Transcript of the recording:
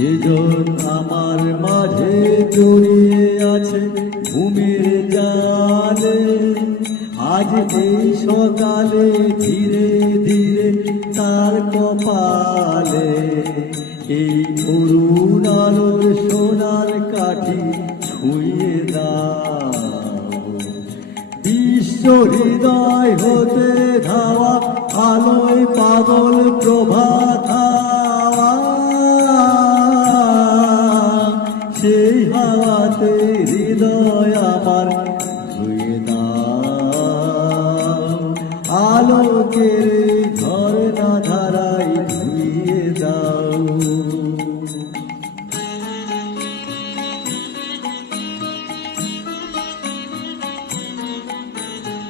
যেজন আমার মাঝে জড়িয়ে আছে ঘুমের জালে, আজ এই সকালে ধীরে ধীরে তার কপালে এই করুণ আলোর সোনার কাঠি ছুঁয়ে দাও। বিশ্ব হৃদয় হতে ধাওয়া আলোয় পাগল প্রভাত হাওয়া, সেই হাওয়াতে হৃদয় আমার ধুয়ে দাও আলোকের